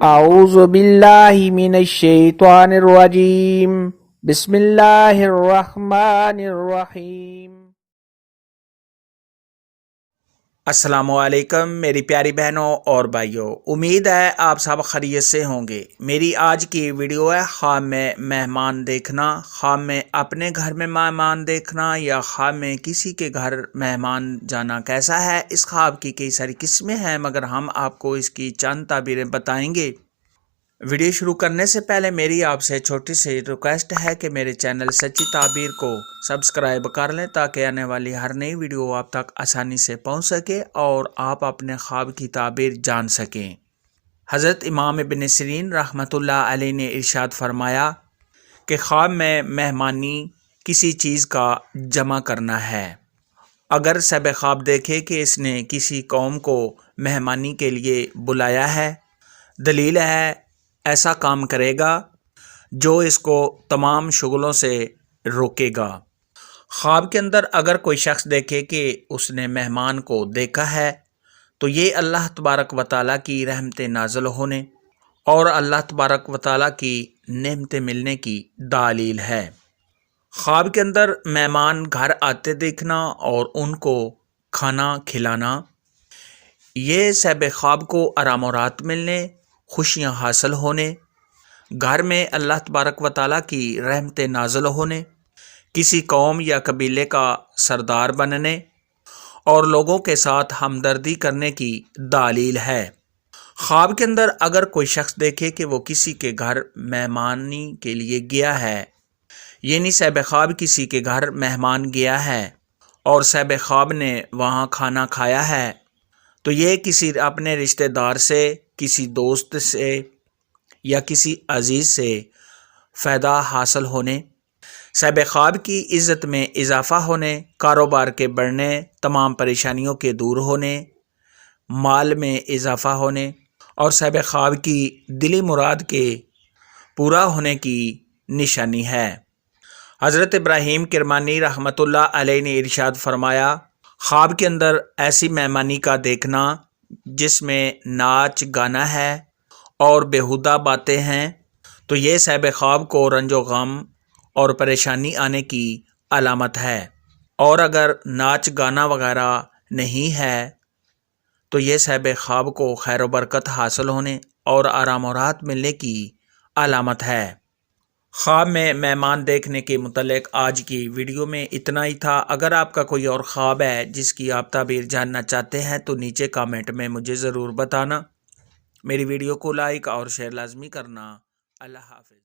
اعوذ باللہ من الشیطان الرجیم بسم اللہ الرحمن الرحیم۔ السلام علیکم میری پیاری بہنوں اور بھائیوں، امید ہے آپ سب خیریت سے ہوں گے۔ میری آج کی ویڈیو ہے خواب میں مہمان دیکھنا۔ خواب میں اپنے گھر میں مہمان دیکھنا یا خواب میں کسی کے گھر مہمان جانا کیسا ہے۔ اس خواب کی کئی ساری قسمیں ہیں، مگر ہم آپ کو اس کی چند تعبیریں بتائیں گے۔ ویڈیو شروع کرنے سے پہلے میری آپ سے چھوٹی سی ریکویسٹ ہے کہ میرے چینل سچی تعبیر کو سبسکرائب کر لیں تاکہ آنے والی ہر نئی ویڈیو آپ تک آسانی سے پہنچ سکے اور آپ اپنے خواب کی تعبیر جان سکیں۔ حضرت امام ابن سیرین رحمۃ اللہ علیہ نے ارشاد فرمایا کہ خواب میں مہمانی کسی چیز کا جمع کرنا ہے۔ اگر صاحب خواب دیکھے کہ اس نے کسی قوم کو مہمانی کے لیے بلایا ہے، دلیل ہے ایسا کام کرے گا جو اس کو تمام شغلوں سے روکے گا۔ خواب کے اندر اگر کوئی شخص دیکھے کہ اس نے مہمان کو دیکھا ہے تو یہ اللہ تبارک و تعالیٰ کی رحمت نازل ہونے اور اللہ تبارک و تعالیٰ کی نعمتیں ملنے کی دلیل ہے۔ خواب کے اندر مہمان گھر آتے دیکھنا اور ان کو کھانا کھلانا، یہ صاحب خواب کو آرام و راحت ملنے، خوشیاں حاصل ہونے، گھر میں اللہ تبارک و تعالیٰ کی رحمت نازل ہونے، کسی قوم یا قبیلے کا سردار بننے اور لوگوں کے ساتھ ہمدردی کرنے کی دلیل ہے۔ خواب کے اندر اگر کوئی شخص دیکھے کہ وہ کسی کے گھر مہمانی کے لیے گیا ہے، یعنی صاحب خواب کسی کے گھر مہمان گیا ہے اور صاحب خواب نے وہاں کھانا کھایا ہے، تو یہ کسی اپنے رشتہ دار سے، کسی دوست سے یا کسی عزیز سے فائدہ حاصل ہونے، صاحب خواب کی عزت میں اضافہ ہونے، کاروبار کے بڑھنے، تمام پریشانیوں کے دور ہونے، مال میں اضافہ ہونے اور صاحب خواب کی دلی مراد کے پورا ہونے کی نشانی ہے۔ حضرت ابراہیم کرمانی رحمۃ اللہ علیہ نے ارشاد فرمایا، خواب کے اندر ایسی مہمانی کا دیکھنا جس میں ناچ گانا ہے اور بیہودہ باتیں ہیں، تو یہ صاحب خواب کو رنج و غم اور پریشانی آنے کی علامت ہے، اور اگر ناچ گانا وغیرہ نہیں ہے تو یہ صاحب خواب کو خیر و برکت حاصل ہونے اور آرام و راحت ملنے کی علامت ہے۔ خواب میں مہمان دیکھنے کے متعلق آج کی ویڈیو میں اتنا ہی تھا۔ اگر آپ کا کوئی اور خواب ہے جس کی آپ تعبیر جاننا چاہتے ہیں تو نیچے کامنٹ میں مجھے ضرور بتانا۔ میری ویڈیو کو لائک اور شیئر لازمی کرنا۔ اللہ حافظ۔